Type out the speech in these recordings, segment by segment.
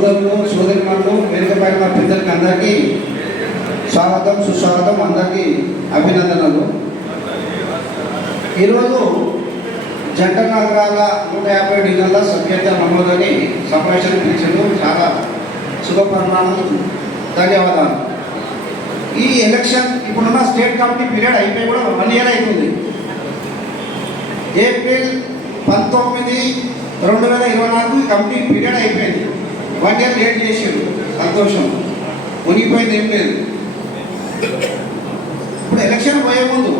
సోదరులు సోదరిమణులు వేదిక పైన పెద్దలకి అందరికీ స్వాగతం సుస్వాగతం అందరికీ అభినందనలు. ఈరోజు జంట నగరాల నూట యాభై డిగ్రీల సభ్యత నమోదని సమావేశం పిలిచారు చాలా శుభపరిణామం ధన్యవాదాలు. ఈ ఎలక్షన్ ఇప్పుడున్న స్టేట్ కమిటీ పీరియడ్ అయిపోయి కూడా వన్ ఇయర్ అవుతుంది. ఏప్రిల్ పంతొమ్మిది రెండు వేల ఇరవై నాలుగు కమిటీ పీరియడ్ అయిపోయింది. వన్ ఇయర్ లేట్ చేసాడు సంతోషం. మునిగిపోయింది ఏం లేదు. ఇప్పుడు ఎలక్షన్ పోయే ముందు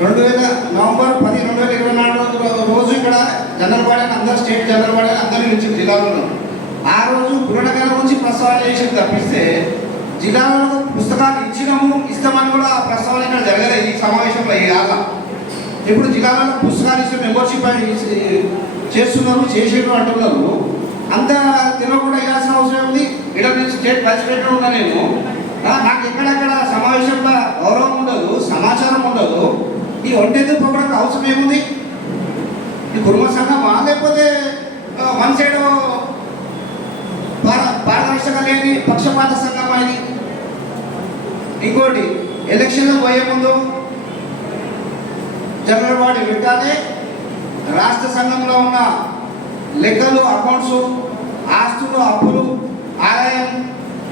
రెండు వేల నవంబర్ పది రెండు వేల ఇరవై నాలుగు రోజు ఇక్కడ జనరల్ బాడీ అందరు స్టేట్ జనరల్ బాడీ అందరూ నుంచి జిల్లాలో ఆ రోజు పురాణకాల నుంచి ప్రస్తావన చేసి తప్పిస్తే జిల్లాలో పుస్తకాలు ఇచ్చినాము ఇస్తామని కూడా ప్రస్తావన ఇక్కడ జరగలేదు ఈ సమావేశంలో ఈ ఆట ఇప్పుడు జిల్లాలో పుస్తకాలు ఇస్తే మెంబర్షిప్ చేస్తున్నారు చేసేటట్టు అంటున్నారు. అంత తినకుండా ఇవ్వాల్సిన అవసరం ఉంది ఇక్కడ నేను స్టేట్ ప్రెసిడెంట్ ఉన్నా నేను. నాకు ఎక్కడెక్కడ సమావేశంలో గౌరవం ఉండదు సమాచారం ఉండదు. ఈ ఒంటెందుకు పొగడానికి అవసరం ఏముంది? ఈ కుటుంబ సంఘమా లేకపోతే వన్ సైడ్ పారదర్శక లేని పక్షపాత సంఘమా ఇది. ఇంకోటి ఎలక్షన్లో పోయే ముందు జనరల్ వాడి పెట్టాలి రాష్ట్ర సంఘంలో ఉన్న లెక్కలు అకౌంట్స్ ఆస్తులు అప్పులు ఆదాయం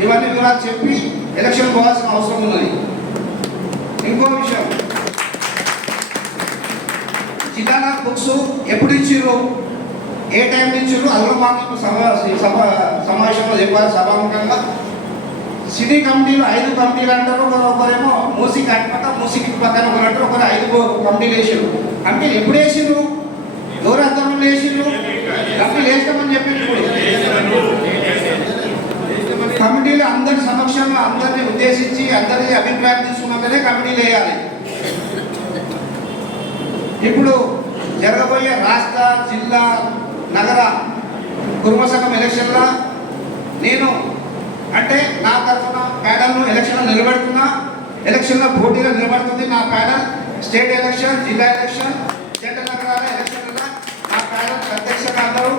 ఇవన్నీ వివరాలు చెప్పి ఎలక్షన్ పోవాల్సిన అవసరం ఉన్నది. ఇంకో విషయం. జిల్లాల బుక్స్ ఎప్పుడు ఇచ్చిర్రు? ఏ టైం ఇచ్చిర్రు? అందులో సభ సమావేశంలో చెప్పారు సభాముఖంగా. సిటీ కమిటీలు ఐదు కమిటీలు అంటారు ఒకరు ఒకరేమో మూసికి అటుపక్క మూసికి పక్కన ఒకరు అంటారు ఒకరు ఐదు కమిటీలు వేసారు అంటే ఎప్పుడు వేసిండ్రు ఎవరు అర్థంలో వేసిండ్రు కమిటీలు వేస్తామని చెప్పి కమిటీలు అందరి సమక్షంలో అందరిని ఉద్దేశించి అందరి అభిప్రాయం తీసుకున్నాకనే కమిటీలు వేయాలి. ఇప్పుడు జరగబోయే రాష్ట్ర జిల్లా నగర కుటుంబ సంఘం ఎలక్షన్లో నేను అంటే నా తరఫున ప్యానల్ను ఎలక్షన్లో నిలబెడుతున్నా. ఎలక్షన్లో పోటీగా నిలబడుతుంది నా ప్యానల్. స్టేట్ ఎలక్షన్ జిల్లా ఎలక్షన్ జంట నగరాల ఎలక్షన్లలో నా ప్యానల్ ప్రత్యక్షంగా అందరూ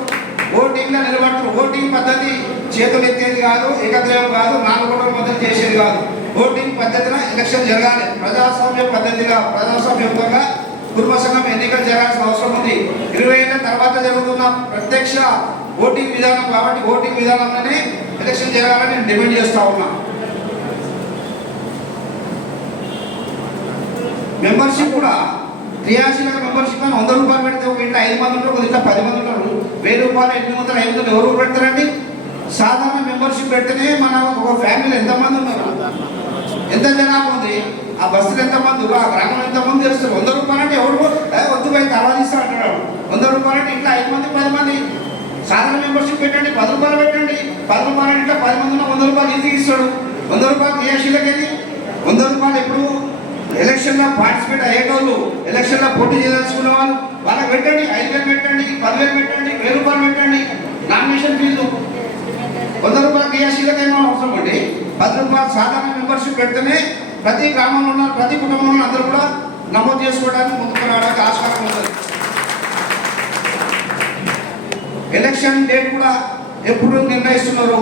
ఓటింగ్లో నిలబడుతున్న ఓటింగ్ పద్ధతి చేతులు ఎత్తేది కాదు ఏకగ్రహం కాదు నాలుగు మొదలు చేసేది కాదు. ఓటింగ్ పద్ధతిలో ఎలక్షన్ జరగాలి. ప్రజాస్వామ్య పద్ధతిగా ప్రజాస్వామ్యంగా కుటుంబ సంఘం ఎన్నికలు జరగాల్సిన అవసరం ఉంది. ఇరవై ఏళ్ళ తర్వాత జరుగుతున్న ప్రత్యక్ష ఓటింగ్ విధానం కాబట్టి ఓటింగ్ విధానంలోనే ఎలక్షన్ జరగాలని నేను డిమాండ్ చేస్తా ఉన్నా. మెంబర్షిప్ కూడా క్రియాశీలక మెంబర్షిప్ అని వంద రూపాయలు పెడితే ఒక ఇంట్లో ఐదు మంది ఉంటారు ఒక ఇంట్లో పది మంది ఉంటారు రూపాయలు ఎనిమిది వందల ఐదు వందలు ఎవరు పెడతారండి? సాధారణ మెంబర్షిప్ పెడితేనే మన ఒక ఫ్యామిలీ ఎంతమంది ఉన్నారు? ఎంత జనాభా ఉంది? ఆ బస్సులు ఎంతమంది? ఆ గ్రామంలో ఎంతమంది తెలుస్తారు వంద రూపాయలు అంటే ఎవరు వద్దు పోయి తర్వాత ఇస్తా అంటున్నాడు. వంద రూపాయలు అంటే ఇంట్లో ఐదు మంది పది మంది. సాధారణ మెంబర్షిప్ పెట్టండి పది రూపాయలు పెట్టండి. పది రూపాయలు అంటే ఇంట్లో పది మంది ఉన్న వంద రూపాయలు ఈజీగా ఇస్తాడు. వంద రూపాయలు క్రియాశీలకి వంద రూపాయలు ఎప్పుడు ఎలక్షన్లో పార్టిసిపేట్ అయ్యేటోళ్ళు ఎలక్షన్లో పోటీ చేయదలుచుకున్న వాళ్ళు వాళ్ళకి పెట్టండి ఐదు వేలు పెట్టండి పదివేలు పెట్టండి వెయ్యి రూపాయలు పెట్టండి నామినేషన్ ఫీజు. వంద రూపాయల క్రియాశీలకైనా అవసరం అండి? పది రూపాయలు సాధారణ మెంబర్షిప్ పెడితేనే ప్రతి గ్రామంలో ఉన్న ప్రతి కుటుంబంలో అందరూ కూడా నమోదు చేసుకోవడానికి ముందుకు రావడానికి ఆస్కారం ఉంటుంది. ఎలక్షన్ డేట్ కూడా ఎప్పుడు నిర్ణయిస్తున్నారు?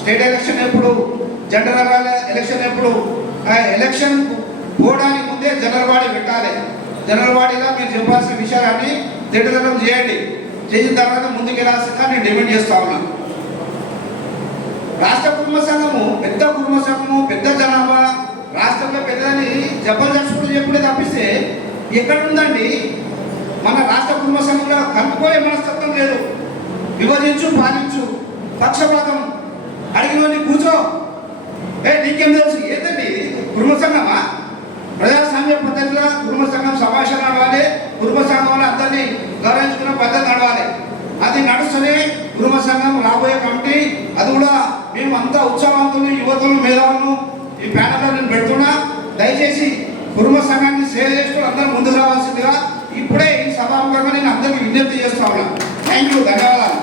స్టేట్ ఎలక్షన్ ఎప్పుడు? జనరల్ ఎలక్షన్ ఎప్పుడు? ఆ ఎలక్షన్ పోవడానికి ముందే జనరల్ బాడీ పెట్టాలి. జనరల్ మీరు చెప్పాల్సిన విషయాలన్నీ తిట్టదనం చేయండి. చేసిన తర్వాత ముందుకెళ్ళాల్సిందిగా నేను డిమాండ్ చేస్తా ఉన్నాను రాష్ట్ర కుటుంబ సంఘము పెద్ద కుటుంబ సంఘము పెద్ద జనాభా రాష్ట్రంలో పెద్దదని జబర్దస్తులు చెప్పుడే తప్పిస్తే ఎక్కడ ఉందండి? మన రాష్ట్ర కుటుంబ సంఘంలో కలుపుకోలే మనస్తత్వం లేదు. విభజించు పాలించు పక్షపాతం. అడిగినోని కూర్చో. ఏ నీకేం తెలుసు? ఏంటండి? ఇది? కుటుంబ సంఘమా? కుటుంబ సంఘం సమావేశం నడవాలి కుటుంబ సంఘంలో అందరినీ గౌరవించుకున్న పద్ధతి నడవాలి. అది నడుస్తూనే కుటుంబ సంఘం రాబోయే కమిటీ అది కూడా మేము అంతా ఉత్సాహవంతులు యువతులు మేధావులను ఈ ప్యానల్లో నేను పెడుతున్నా. దయచేసి కుటుంబ సంఘాన్ని సేవ చేస్తూ అందరూ ముందుకు రావాల్సిందిగా ఇప్పుడే ఈ సభాముఖంగా నేను అందరికీ విజ్ఞప్తి చేస్తా ఉన్నా. థ్యాంక్ యూ ధన్యవాదాలు.